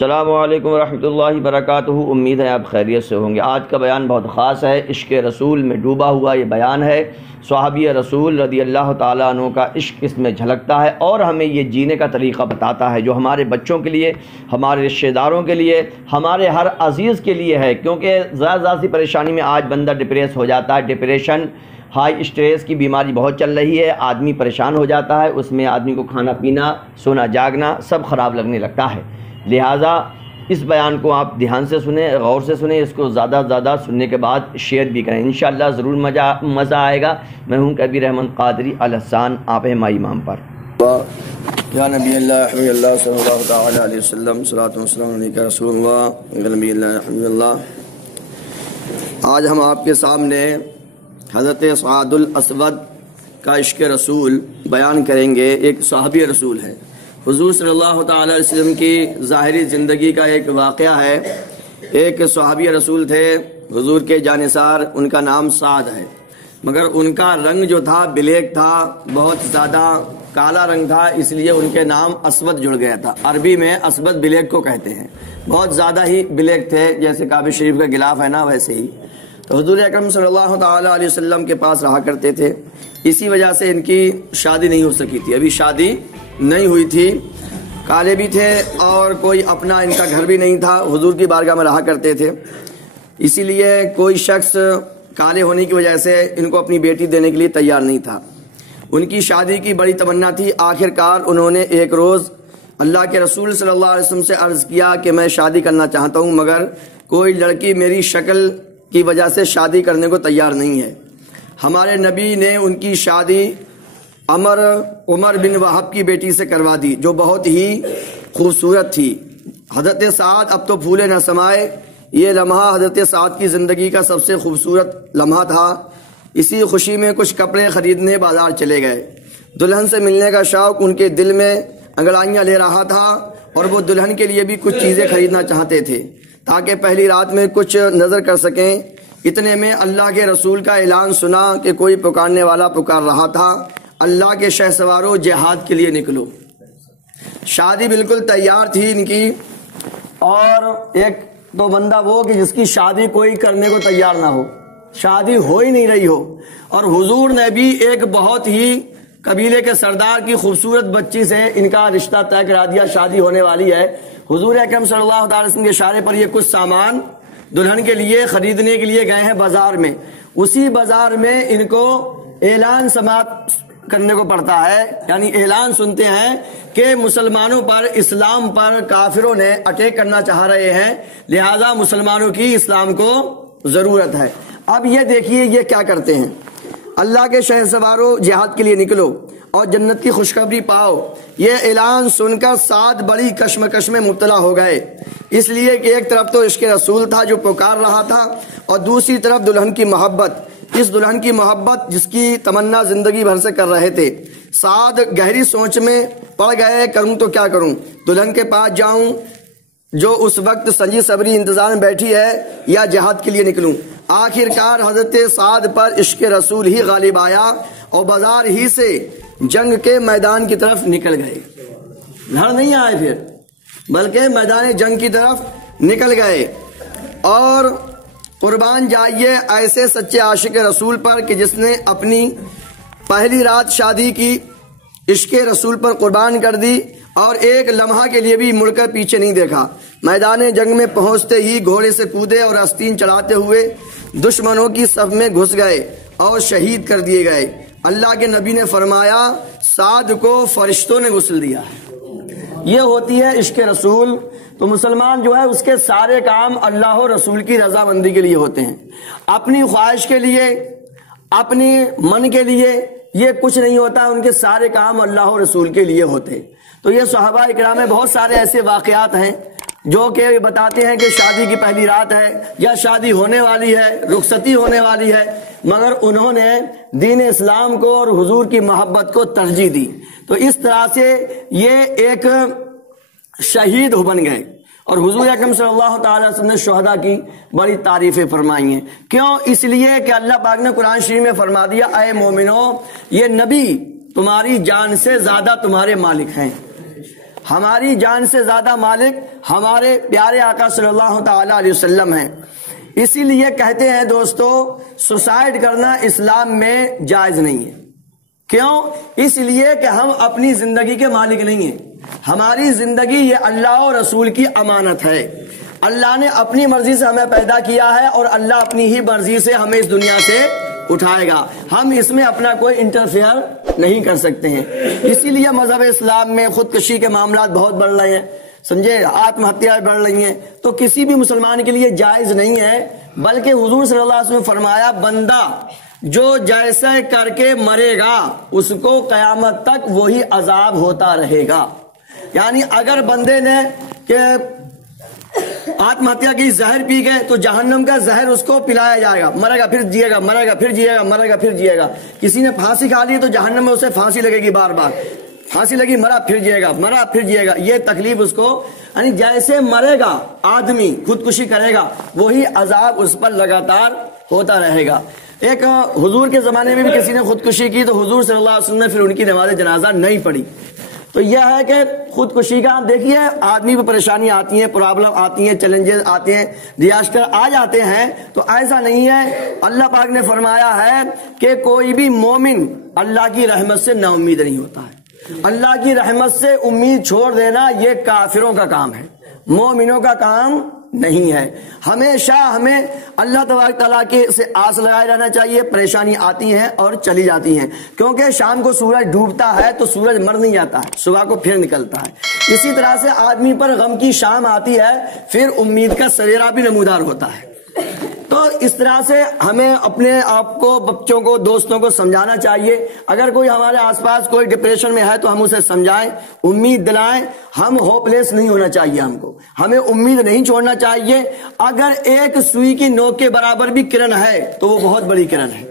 السلام علیکم ورحمۃ اللہ وبرکاتہ۔ امید ہے آپ خیریت سے ہوں گے۔ آج کا بیان بہت خاص ہے، عشق رسول میں ڈوبا ہوا یہ بیان ہے۔ صحابی رسول رضی اللہ تعالیٰ عنہ کا عشق اس میں جھلکتا ہے اور ہمیں یہ جینے کا طریقہ بتاتا ہے جو ہمارے بچوں کے لیے، ہمارے رشتہ داروں کے لیے، ہمارے ہر عزیز کے لیے ہے، کیونکہ زیادہ سی پریشانی میں آج بندہ ڈپریس ہو جاتا ہے۔ ڈپریشن، ہائی اسٹریس کی بیماری بہت چل رہی ہے، آدمی پریشان ہو جاتا ہے، اس میں آدمی کو کھانا پینا، سونا جاگنا سب خراب لگنے لگتا ہے۔ لہٰذا اس بیان کو آپ دھیان سے سنیں، غور سے سنیں، اس کو زیادہ زیادہ سننے کے بعد شیئر بھی کریں، انشاءاللہ ضرور مزہ آئے گا۔ میں ہوں کبیر احمد قادری الحسان، آپ ہیں مائی امام پر۔ یا نبی اللہ حبیب اللہ صلی اللہ تعالی علیہ وسلم، صلاۃ و سلام علیک رسول اللہ نبی اللہ حبیب اللہ۔ آج ہم آپ کے سامنے حضرت سعد الاسود کا عشق رسول بیان کریں گے۔ ایک صحابی رسول ہے، حضور صلی اللہ تعالی علیہ وسلم کی ظاہری زندگی کا ایک واقعہ ہے۔ ایک صحابی رسول تھے حضور کے جانثار، ان کا نام سعد ہے، مگر ان کا رنگ جو تھا بلیک تھا، بہت زیادہ کالا رنگ تھا، اس لیے ان کے نام اسود جڑ گیا تھا۔ عربی میں اسود بلیک کو کہتے ہیں، بہت زیادہ ہی بلیک تھے، جیسے کعبہ شریف کا غلاف ہے نا ویسے ہی۔ تو حضور اکرم صلی اللہ تعالی علیہ وسلم کے پاس رہا کرتے تھے، اسی وجہ سے ان کی شادی نہیں ہو سکی تھی، ابھی شادی نہیں ہوئی تھی، کالے بھی تھے اور کوئی اپنا ان کا گھر بھی نہیں تھا، حضور کی بارگاہ میں رہا کرتے تھے، اسی لیے کوئی شخص کالے ہونے کی وجہ سے ان کو اپنی بیٹی دینے کے لیے تیار نہیں تھا۔ ان کی شادی کی بڑی تمنا تھی، آخر کار انہوں نے ایک روز اللہ کے رسول صلی اللہ علیہ وسلم سے عرض کیا کہ میں شادی کرنا چاہتا ہوں، مگر کوئی لڑکی میری شکل کی وجہ سے شادی کرنے کو تیار نہیں ہے۔ ہمارے نبی نے ان کی شادی عمر بن وہب کی بیٹی سے کروا دی، جو بہت ہی خوبصورت تھی۔ حضرت سعد اب تو پھولے نہ سمائے، یہ لمحہ حضرت سعد کی زندگی کا سب سے خوبصورت لمحہ تھا۔ اسی خوشی میں کچھ کپڑے خریدنے بازار چلے گئے۔ دلہن سے ملنے کا شوق ان کے دل میں انگڑائیاں لے رہا تھا اور وہ دلہن کے لیے بھی کچھ چیزیں خریدنا چاہتے تھے تاکہ پہلی رات میں کچھ نظر کر سکیں۔ اتنے میں اللہ کے رسول کا اعلان سنا کہ کوئی پکارنے والا پکار رہا تھا، اللہ کے شہسواروں جہاد کے لیے نکلو۔ شادی بالکل تیار تھی ان کی، اور ایک تو بندہ وہ کہ جس کی شادی کوئی کرنے کو تیار نہ ہو، شادی ہو ہی نہیں رہی ہو، اور حضور نے بھی ایک بہت ہی قبیلے کے سردار کی خوبصورت بچی سے ان کا رشتہ طے کرا دیا، شادی ہونے والی ہے۔ حضور اکرم صلی اللہ تعالی وسلم کے اشارے پر یہ کچھ سامان دلہن کے لیے خریدنے کے لیے گئے ہیں بازار میں۔ اسی بازار میں ان کو اعلان سماعت کرنے کو پڑتا ہے، یعنی اعلان سنتے ہیں کہ مسلمانوں پر، اسلام پر کافروں نے اٹیک کرنا چاہ رہے ہیں، لہذا مسلمانوں کی اسلام کو ضرورت ہے۔ اب یہ دیکھیے یہ کیا کرتے ہیں، اللہ کے شہسواروں جہاد کے لیے نکلو اور جنت کی خوشخبری پاؤ۔ یہ اعلان سن کر سعد بڑی کشمکش میں مبتلا ہو گئے، اس لیے کہ ایک طرف تو عشق رسول تھا جو پکار رہا تھا، اور دوسری طرف دلہن کی محبت، اس دلہن کی محبت جس کی تمنا زندگی بھر سے کر رہے تھے۔ سعد گہری سوچ میں پڑ گئے، کروں تو کیا کروں، دلہن کے پاس جاؤں جو اس وقت سنجی صبری انتظار میں بیٹھی ہے، یا جہاد کے لیے نکلوں۔ آخر کار حضرت سعد پر عشق رسول ہی غالب آیا اور بازار ہی سے جنگ کے میدان کی طرف نکل گئے۔ گھر نہیں آئے پھر، بلکہ میدان جنگ کی طرف نکل گئے۔ اور قربان جائیے ایسے سچے عاشق رسول پر کہ جس نے اپنی پہلی رات شادی کی عشق رسول پر قربان کر دی اور ایک لمحہ کے لیے بھی مڑ کر پیچھے نہیں دیکھا۔ میدان جنگ میں پہنچتے ہی گھوڑے سے کودے اور آستین چڑھاتے ہوئے دشمنوں کی صف میں گھس گئے اور شہید کر دیے گئے۔ اللہ کے نبی نے فرمایا سعد کو فرشتوں نے غسل دیا ہے۔ یہ ہوتی ہے عشق رسول۔ تو مسلمان جو ہے اس کے سارے کام اللہ و رسول کی رضامندی کے لیے ہوتے ہیں، اپنی خواہش کے لیے، اپنی من کے لیے یہ کچھ نہیں ہوتا، ان کے سارے کام اللہ و رسول کے لیے ہوتے۔ تو یہ صحابہ اکرام میں بہت سارے ایسے واقعات ہیں جو کہ بتاتے ہیں کہ شادی کی پہلی رات ہے یا شادی ہونے والی ہے، رخصتی ہونے والی ہے، مگر انہوں نے دین اسلام کو اور حضور کی محبت کو ترجیح دی۔ تو اس طرح سے یہ ایک شہید بن گئے، اور حضور اکرم صلی اللہ تعالی وسلم نے شہداء کی بڑی تعریفیں فرمائی ہیں۔ کیوں؟ اس لیے کہ اللہ پاک نے قرآن شریف میں فرما دیا اے مومنو، یہ نبی تمہاری جان سے زیادہ تمہارے مالک ہیں۔ ہماری جان سے زیادہ مالک ہمارے پیارے آقا صلی اللہ تعالی علیہ وسلم ہیں۔ اسی لیے کہتے ہیں دوستو، سوسائڈ کرنا اسلام میں جائز نہیں ہے۔ کیوں؟ اس لیے کہ ہم اپنی زندگی کے مالک نہیں ہیں، ہماری زندگی یہ اللہ اور رسول کی امانت ہے۔ اللہ نے اپنی مرضی سے ہمیں پیدا کیا ہے اور اللہ اپنی ہی مرضی سے ہمیں اس دنیا سے اٹھائے گا، ہم اس میں اپنا کوئی انٹرفیئر نہیں کر سکتے ہیں۔ اسی لیے مذہب اسلام میں خودکشی کے معاملات بہت بڑھ رہے ہیں، سمجھے، آتم ہتیا بڑھ رہی ہیں، تو کسی بھی مسلمان کے لیے جائز نہیں ہے، بلکہ حضور صلی اللہ علیہ وسلم نے فرمایا بندہ جو جیسے کر کے مرے گا اس کو قیامت تک وہی عذاب ہوتا رہے گا۔ یعنی اگر بندے نے کہ آتم ہتیا کی زہر پی گئے تو جہنم کا زہر اس کو پلایا جائے گا، مرے گا پھر جیے گا، مرے گا پھر جیے گا، مرے گا پھر جیے گا۔ کسی نے پھانسی کھا لی تو جہنم میں اسے پھانسی لگے گی، بار بار پھانسی لگی، مرا پھر جیے گا، مرا پھر جیے گا، یہ تکلیف اس کو، یعنی جیسے مرے گا آدمی خودکشی کرے گا وہی عذاب اس پر لگاتار ہوتا رہے گا۔ ایک حضور کے زمانے میں بھی کسی نے خودکشی کی تو حضور صلی اللہ علیہ وسلم نے پھر ان کی نماز جنازہ نہیں پڑھی۔ تو یہ ہے کہ خودکشی کا دیکھیے آدمی پہ پریشانی آتی ہیں، پرابلم آتی ہیں، چیلنجز آتے ہیں، ڈیزاسٹر آ جاتے ہیں، تو ایسا نہیں ہے۔ اللہ پاک نے فرمایا ہے کہ کوئی بھی مومن اللہ کی رحمت سے نا امید نہیں ہوتا ہے۔ اللہ کی رحمت سے امید چھوڑ دینا یہ کافروں کا کام ہے، مومنوں کا کام نہیں ہے۔ ہمیشہ ہمیں اللہ تبارک تعالیٰ کے سے آس لگائے رہنا چاہیے۔ پریشانی آتی ہیں اور چلی جاتی ہیں، کیونکہ شام کو سورج ڈوبتا ہے تو سورج مر نہیں جاتا ہے، صبح کو پھر نکلتا ہے۔ اسی طرح سے آدمی پر غم کی شام آتی ہے، پھر امید کا سویرا بھی نمودار ہوتا ہے۔ تو اس طرح سے ہمیں اپنے آپ کو، بچوں کو، دوستوں کو سمجھانا چاہیے۔ اگر کوئی ہمارے آس پاس کوئی ڈپریشن میں ہے تو ہم اسے سمجھائیں، امید دلائیں۔ ہم ہوپ لیس نہیں ہونا چاہیے، ہمیں امید نہیں چھوڑنا چاہیے۔ اگر ایک سوئی کی نوک کے برابر بھی کرن ہے تو وہ بہت بڑی کرن ہے۔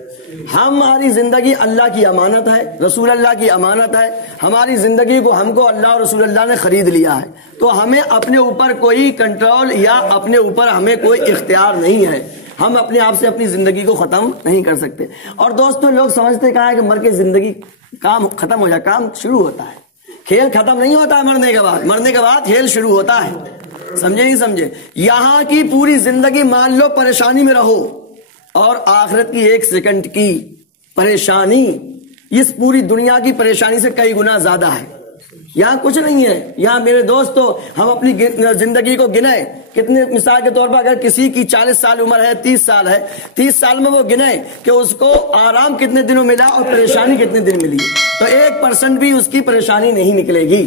ہماری زندگی اللہ کی امانت ہے، رسول اللہ کی امانت ہے۔ ہماری زندگی کو ہم کو اللہ اور رسول اللہ نے خرید لیا ہے، تو ہمیں اپنے اوپر کوئی کنٹرول یا اپنے اوپر ہمیں کوئی اختیار نہیں ہے۔ ہم اپنے آپ سے اپنی زندگی کو ختم نہیں کر سکتے۔ اور دوستوں، لوگ سمجھتے کہاں ہے کہ مر کے زندگی کام ختم ہو جائے، کام شروع ہوتا ہے، کھیل ختم نہیں ہوتا ہے مرنے کے بعد، مرنے کے بعد کھیل شروع ہوتا ہے۔ سمجھے نہیں سمجھے؟ یہاں کی پوری زندگی مان لو پریشانی میں رہو، اور آخرت کی ایک سیکنڈ کی پریشانی اس پوری دنیا کی پریشانی سے کئی گنا زیادہ ہے۔ یہاں کچھ نہیں ہے۔ یہاں میرے دوستو، ہم اپنی زندگی کو گنیں، کتنے، مثال کے طور پر اگر کسی کی 40 سال عمر ہے، 30 سال ہے، 30 سال میں وہ گنیں کہ اس کو آرام کتنے دنوں ملا اور پریشانی کتنے دن ملی، تو 1% بھی اس کی پریشانی نہیں نکلے گی۔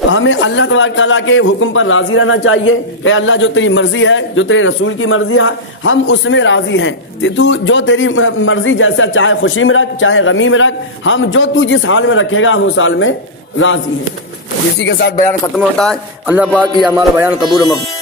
تو ہمیں اللہ تبارک تعالیٰ کے حکم پر راضی رہنا چاہیے کہ اللہ جو تیری مرضی ہے، جو تیرے رسول کی مرضی ہے، ہم اس میں راضی ہیں۔ تو جو تیری مرضی جیسا چاہے خوشی میں رکھ، چاہے غمی میں رکھ، ہم جو تو جس حال میں رکھے گا ہم اس حال میں راضی ہیں۔ اسی کے ساتھ بیان ختم ہوتا ہے۔ اللہ پاک کی ہمارا بیان قبول و مقبول۔